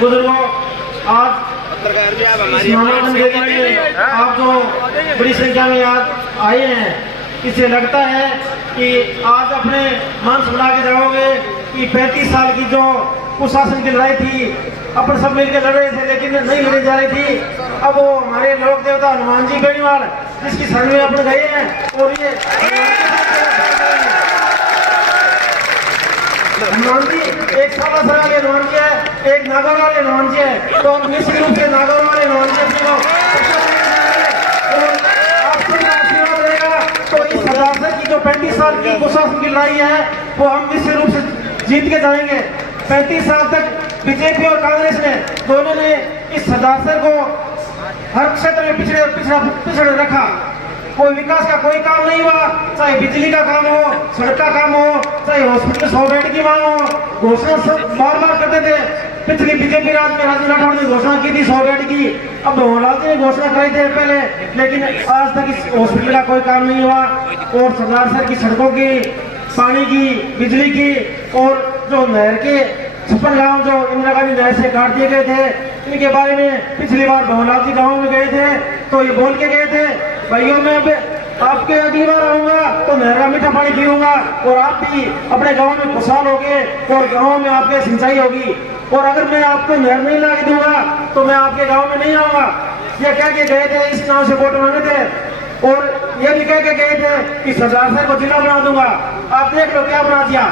बुजुर्गों, आज आप जो बड़ी संख्या में आज आए हैं, इससे लगता है कि आज अपने मन सुना के जाओगे कि 35 साल की जो कुशासन की लड़ाई थी, अपन सब मिलकर लड़ रहे थे लेकिन नहीं लड़ी जा रही थी। अब वो हमारे लोक देवता हनुमान जी बेनीवाल जिसकी शरण में अपन गए हैं, और ये हनुमान जी एक साला सरा के हनुमान जी है, एक नागौर वाले हनुमान जी है। तो निश्चित रूप से नागौर वाले हनुमान जी अपने को आपसे आशीर्वाद रहेगा। तो इस सदासर की जो 35 साल की कुशासन की लड़ाई है वो हम निश्चित रूप से जीत के जाएंगे। 35 साल तक बीजेपी और कांग्रेस ने दोनों ने इस सदासर को हर क्षेत्र में पिछड़े रखा। कोई विकास का कोई काम नहीं हुआ, चाहे बिजली का काम हो, सड़क का काम हो, चाहे हॉस्पिटल 100 बेड की मांग हो। घोषणा सब बार बार करते थे। पिछली बीजेपी राज में राजेंद्र राठौड़ ने घोषणा की थी 100 बेड की, अब भंवरलाल जी ने घोषणा कराई थी पहले, लेकिन आज तक इस हॉस्पिटल का कोई काम नहीं हुआ। और सदासर की सड़कों की, पानी की, बिजली की, और जो नहर के 56 गाँव जो इंदिरा गांधी नहर से काट दिए गए थे, इनके बारे में पिछली बार भंवरलाल जी गाँव में गए थे तो ये बोल के गए थे, भाइयों मैं आपके अगली बार आऊंगा तो नहर का मीठा पानी पीऊंगा और आप भी अपने गांव में खुशहाल होगे और गांव में आपके सिंचाई होगी। और अगर मैं आपको नहर नहीं ला के दूंगा तो मैं आपके गांव में नहीं आऊंगा। ये कह के गए थे, इस नाम से वोट मांगे थे। और ये भी कह के गए थे कि सदासर को जिला बना दूंगा। आप देख लो क्या बना दिया।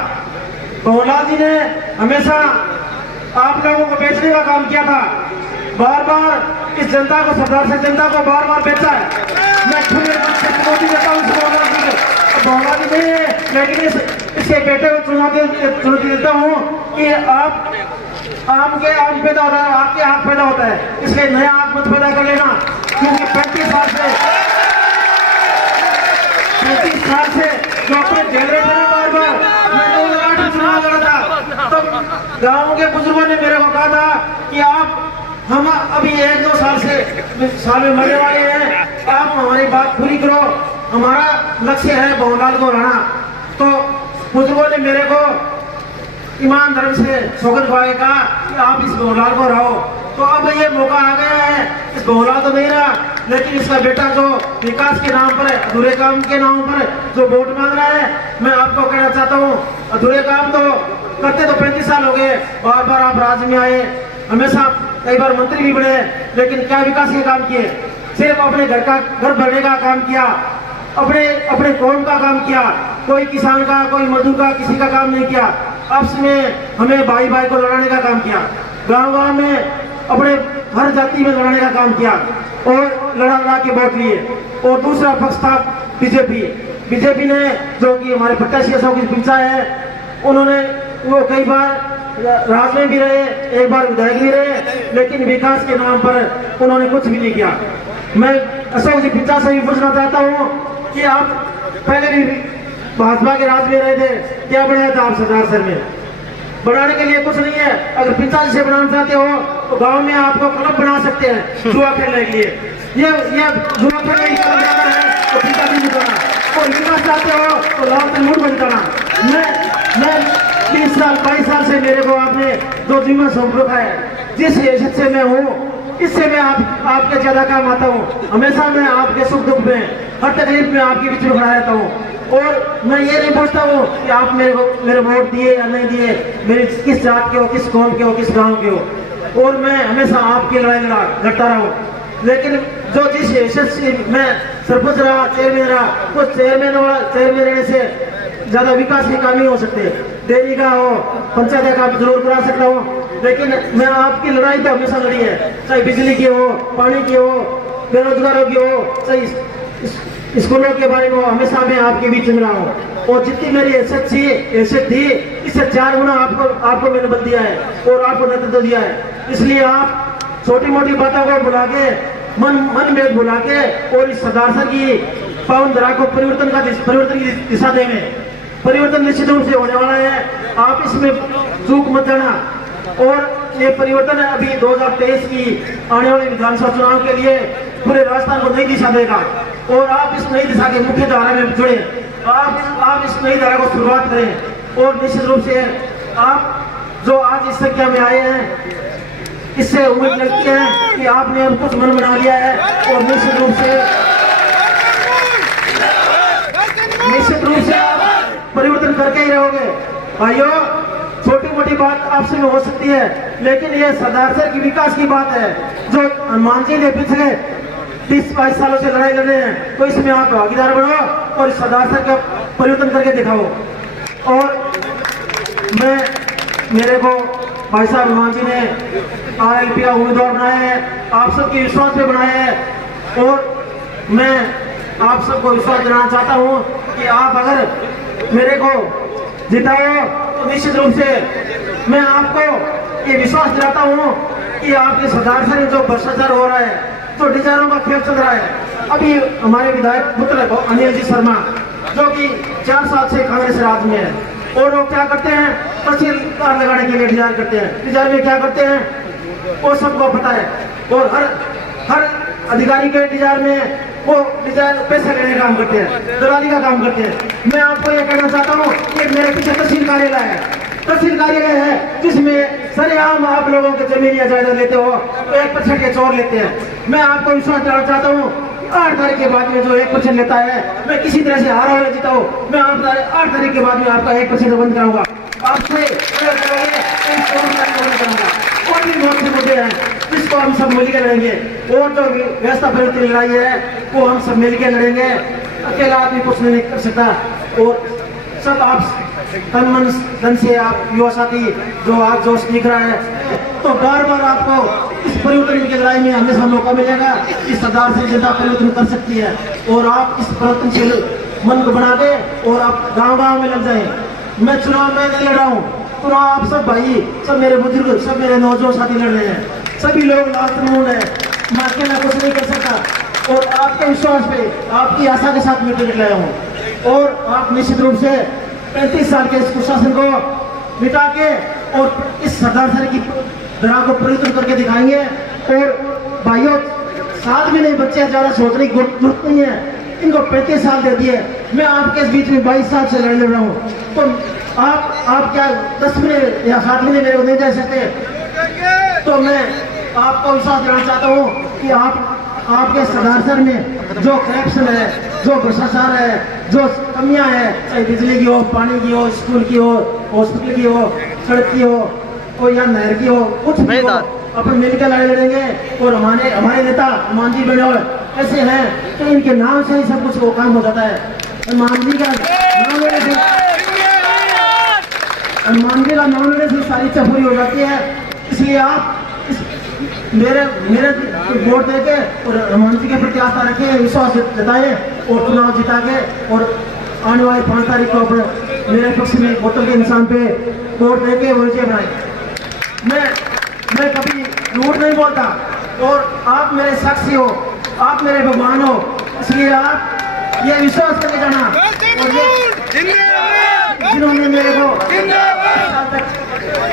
भंवरलाल जी ने हमेशा आप लोगों को बेचने का काम किया था, बार बार इस जनता को, सदासर जनता को बार बार बेचा है। मैं खुले चुनौती देता हूँ भंवरलाल जी को, भंवरलाल जी नहीं है लेकिन इसके बेटे को चुनौती देता हूँ कि आप आम पैदा होता है, आपके आँख पैदा होता है, इसलिए नया आँख मत पैदा कर लेना। क्योंकि 35 साल से जो अपने झेल रहे थे ना बार बार, मैं चुनाव लड़ा था तो गाँव के बुजुर्गों ने मेरे को कहा था कि हम अभी 1-2 साल में मरने वाले हैं, आप हमारी बात पूरी करो, हमारा लक्ष्य है भंवरलाल को हराना। तो बुजुर्गों ने मेरे को ईमान धर्म से सौगंध खवाए कहा कि आप इस भंवरलाल को हराओ। तो अब ये मौका आ गया है, इस भंवरलाल तो नहीं रहा लेकिन इसका बेटा जो विकास के नाम पर, अधूरे काम के नाम पर जो वोट मांग रहा है, मैं आपको कहना चाहता हूँ अधूरे काम तो करते तो 35 साल हो गए, बार बार आप राज्य में आए, हमेशा कई बार मंत्री भी बने, लेकिन क्या विकास के काम किए? सिर्फ अपने घर भरने का काम किया, अपने कौम का काम किया, कोई किसान का, कोई मजदूर का, किसी का काम नहीं किया। आपस में हमें भाई भाई को लड़ाने का काम किया, गांव में अपने हर जाति में लड़ाने का काम किया और लड़ा के वोट लिए। और दूसरा पक्ष था बीजेपी ने, जो कि हमारे प्रत्याशी अशोक पिंचा है, उन्होंने वो कई बार राज में भी रहे, एक बार विधायक भी रहे, लेकिन विकास के नाम पर उन्होंने कुछ भी नहीं किया। मैं अशोक जी पिंचा से भी पूछना चाहता हूँ कि आप पहले भी भाजपा के राज में रहे थे, क्या बनाया था आप सदासर में? बनाने के लिए कुछ नहीं है। अगर पिंचा जी से बनाना चाहते हो तो गांव में आपको क्लब बना सकते हैं जुआ खेलने के लिए। ये जुआ खेलने की क्लब है तो पिंचा जी बनाना, और विकास चाहते हो तो लाल तनमूर को जिताना। मैं 30 साल 22 साल से मेरे को आपने जो जिम्मा सौंप रखा है, जिस हैसियत से मैं हूँ, इससे मैं आपके ज्यादा काम आता हूँ। हमेशा मैं आपके सुख दुख में, हर तकलीफ में आपके बीच में खड़ा रहता हूँ। और मैं ये नहीं पूछता हूँ कि आप मेरे वोट दिए या नहीं दिए, मेरे किस जात के हो, किस कौम के हो, किस गांव के हो, और मैं हमेशा आपकी लड़ाई लड़ता रहा हूँ। लेकिन जो जिस हैसियत से मैं सरपंच रहा, चेयरमैन रहा, तो चेयरमैन रहने से ज्यादा विकास के काम नहीं हो सकते। डेयरी का हो, पंचायत का जरूर करा सकता हूँ, लेकिन मैं आपकी लड़ाई तो हमेशा लड़ी है, चाहे बिजली की हो, पानी की हो, बेरोजगारों की हो, चाहे स्कूलों के बारे में, हमेशा मैं आपके बीच में रहा हूँ। और जितनी मेरी हैसियत थी, इससे 4 गुना आपको मैंने बल दिया है और आपको नेतृत्व दिया है। इसलिए आप छोटी मोटी बातों को बुला के, मन भेद बुला के, और इस सदासर की पावन धरा को परिवर्तन की दिशा देने, परिवर्तन निश्चित रूप से होने वाला है। आप इसमें चूक मत जाना। और ये परिवर्तन है अभी 2023 की आने वाले विधानसभा चुनाव के लिए पूरे राजस्थान को नई दिशा देगा। और आप इस नई दिशा के मुख्य धारा में जुड़े, आप इस नई धारा को शुरुआत करें। और निश्चित रूप से आप जो आज इस संख्या में आए हैं, इससे उम्मीद लगती है कि आपने अब कुछ मन बना लिया है और निश्चित रूप से आप परिवर्तन करके ही रहोगे। भाइयों, छोटी मोटी बात आपसे में हो सकती है, लेकिन ये सरदार सर की विकास की बात है जो हनुमान जी ने पिछले 30-22 सालों से लड़ाई लड़ रहे हैं, तो इसमें आप भागीदार बनो और इस सरदार सर का परिवर्तन करके दिखाओ। और मेरे को भाई साहब हनुमान जी ने RLP का उम्मीदवार बनाया है, आप सबके विश्वास पे बनाया है और मैं आप सबको विश्वास दिलाना चाहता हूँ कि आप अगर मेरे को जिताओ तो निश्चित रूप से मैं आपको ये विश्वास दिलाता हूँ कि आपके सरदार से जो भ्रष्टाचार हो रहा है, जो डिजाइनों का खेल चल रहा है, अभी हमारे विधायक पुत्र अनिल जी शर्मा जो कि 4 साल से कांग्रेस राज में है, और वो क्या करते हैं, तहसीलदार लगाने के लिए डिजाइन करते हैं। डिजाइन में क्या करते हैं वो सबको पता है, और हर अधिकारी के डिजाइन में वो डिजाइन पैसे लेने का काम करते हैं, दलाली का काम करते हैं। मैं आपको ये कहना चाहता हूँ कि मेरे पीछे तहसील कार्यालय है, तहसील कार्यालय है जिसमें सरेआम आप लोगों के जमीन या जायदाद लेते हो, तो 1% के चोर लेते हैं। मैं आपको विश्वास दिलाना चाहता हूँ 8 तारीख के बाद में जो 1% लेता है, मैं किसी तरह से हारा हुआ जीता हूँ, मैं 8 तारीख के बाद में आपका 1% बंद कराऊंगा। आपसे और भी बहुत से मुद्दे हैं जिसको हम सब मिलकर लड़ेंगे, और जो व्यवस्था परिवर्तन लड़ाई है वो हम सब मिलकर लड़ेंगे। अकेला आदमी कुछ नहीं कर सकता, और सब आप तन मन धन से आप युवा साथी जो आज जोश दिख रहा है, तो बार बार आपको इस परिवर्तन की लड़ाई में हमेशा मौका मिलेगा। इस सरदार से जनता परिवर्तन कर सकती है, और आप इस परिवर्तनशील मन को बना के और आप गांव-गांव में लग जाएं। मैं चुनाव में नहीं लड़ रहा हूँ, तो आप सब भाई, सब मेरे बुजुर्ग, सब मेरे नौजवान साथी लड़ रहे हैं, सभी लोग लातमूल है, मैं अकेला कुछ नहीं कर सकता। और आपके विश्वास पे, आपकी आशा के साथ मैं टिकट लाया हूँ, और आप निश्चित रूप से 35 साल के इस कुशासन को मिटा के और इस सरदार सर की तरह को परिवर्तन करके दिखाएंगे। और भाइयों, 7 महीने बच्चे ज्यादा सोचने की जरूरत नहीं है, इनको 35 साल दे दिए। मैं आपके बीच में 22 साल से लड़ रहा हूँ, तो आप क्या 10 महीने या 7 महीने मेरे को नहीं दे सकते? तो मैं आपको विश्वास दिलाना चाहता हूँ कि आपके सरदार सर में जो करप्शन है, जो भ्रष्टाचार है, जो कमियां है, चाहे बिजली की हो, पानी की हो, स्कूल की हो, हॉस्पिटल की हो, सड़क की हो या नहर की हो, कुछ भी हो, अपन मिलकर लड़ाई लड़ेंगे। और हमारे नेता हनुमान जी बड़े ऐसे हैं कि इनके नाम से ही सब कुछ वो काम हो जाता है। हनुमान जी का नाम लेने से सारी इच्छा पूरी हो जाती है। इसलिए आप मेरे वोट देके और हनुमान जी के प्रति आस्था रखें, विश्वास जताएं और चुनाव जिता के, और आने वाली 5 तारीख को अपने मेरे पक्ष में वोटर के इंसान पे वोट देके वो विजय बनाए। मैं कभी झूठ नहीं बोलता, और आप मेरे साक्षी हो, आप मेरे भगवान हो, इसलिए आप ये विश्वास करके जाना। और जिन्होंने मेरे को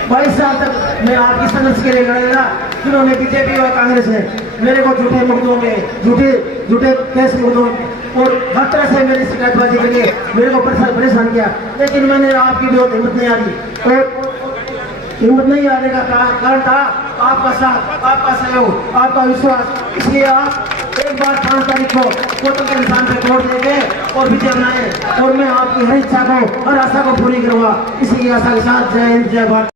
22 साल तक मैं आपकी संघर्ष के लिए लड़ेगा, जिन्होंने बीजेपी और कांग्रेस ने मेरे को झूठे मुद्दों में, झूठे केस मुद्दों और हर तरह से मेरी शिकायतबाजी करके मेरे को परेशान किया, लेकिन मैंने आपकी बहुत हिम्मत नहीं आ रही, और हिम्मत नहीं आने का कारण था आपका साथ, आपका सहयोग, आपका विश्वास। इसलिए आप एक बार 5 तारीख को वोटर के इंसान पे वोट देके और विजय बनाए, और मैं आपकी हर इच्छा को, हर आशा को पूरी करूंगा। इसी की आशा के साथ जय हिंद, जय भारत।